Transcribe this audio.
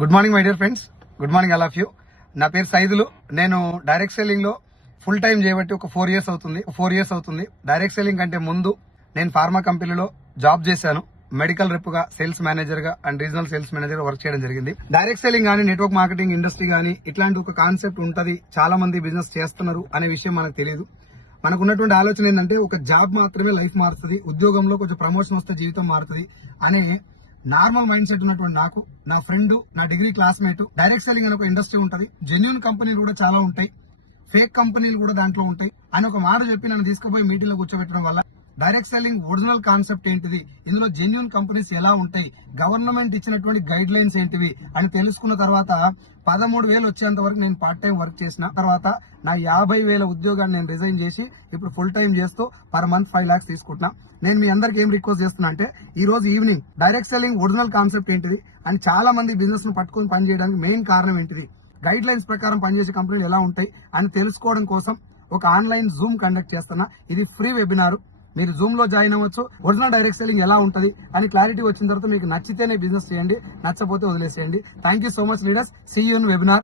Good morning my dear friends, good morning all of you. నా పేరు సైదులు. నేను direct selling లో ఫుల్ టైం చేయబట్టి ఒక 4 ఇయర్స్ అవుతుంది. డైరెక్ట్ సెల్లింగ్ కంటే ముందు నేను ఫార్మా కంపెనీలో జాబ్ చేశాను. మెడికల్ రెప్ గా, సేల్స్ మేనేజర్ గా అండ్ రీజనల్ సేల్స్ మేనేజర్ గా వర్క్ చేయడం జరిగింది. డైరెక్ట్ సెల్లింగ్ గానీ, నెట్వర్క్ మార్కెటింగ్ ఇండస్ట్రీ గానీ ఇట్లాంటి ఒక కాన్సెప్ట్ ఉంటది, చాలా మంది బిజినెస్ చేస్తున్నారు అనే విషయం మనకు తెలియదు. మనకున్నటువంటి ఆలోచన ఏంటంటే ఒక జాబ్ మాత్రమే లైఫ్ మారుతుంది, ఉద్యోగంలో కొంచెం ప్రమోషన్ వస్తే జీవితం మారుతుంది అనే నార్మల్ మైండ్ సెట్ ఉన్నటువంటి నాకు, నా ఫ్రెండ్, నా డిగ్రీ క్లాస్మేట్, డైరెక్ట్ సెల్లింగ్ అనే ఒక ఇండస్ట్రీ ఉంటది, జెన్యూన్ కంపెనీలు కూడా చాలా ఉంటాయి, ఫేక్ కంపెనీలు కూడా దాంట్లో ఉంటాయి అని ఒక మాట చెప్పి నన్ను తీసుకుపోయి మీటింగ్ లో కూర్చోబెట్టడం వల్ల డైరెక్ట్ సెల్లింగ్ ఒరిజినల్ కాన్సెప్ట్ ఏంటిది, ఇందులో జెన్యూన్ కంపెనీస్ ఎలా ఉంటాయి, గవర్నమెంట్ ఇచ్చినటువంటి గైడ్ లైన్స్ ఏంటివి అని తెలుసుకున్న తర్వాత 13,000 వచ్చేంత వరకు నేను పార్ట్ టైం వర్క్ చేసిన తర్వాత నా 50,000 ఉద్యోగాన్ని నేను రిజైన్ చేసి ఇప్పుడు ఫుల్ టైం చేస్తూ పర్ మంత్ 5 lakhs తీసుకుంటున్నా. నేను మీ అందరికి ఏం రిక్వెస్ట్ చేస్తున్నా అంటే, ఈ రోజు evening direct selling original concept ఏంటిది అని చాలా మంది బిజినెస్ ను పట్టుకొని పనిచేయడానికి మెయిన్ కారణం ఏంటిది, గైడ్ లైన్స్ ప్రకారం పనిచేసే కంపెనీలు ఎలా ఉంటాయి అని తెలుసుకోవడం కోసం ఒక ఆన్లైన్ జూమ్ కండక్ట్ చేస్తున్నా. ఇది ఫ్రీ వెబినార్. మీరు జూమ్ లో జాయిన్ అవ్వచ్చు. ఒరిజినల్ డైరెక్ట్ సెల్లింగ్ ఎలా ఉంటది అని క్లారిటీ వచ్చిన తర్వాత మీకు నచ్చితేనే బిజినెస్ చేయండి, నచ్చపోతే వదిలేసేయండి. Thank you so much leaders. See you in webinar.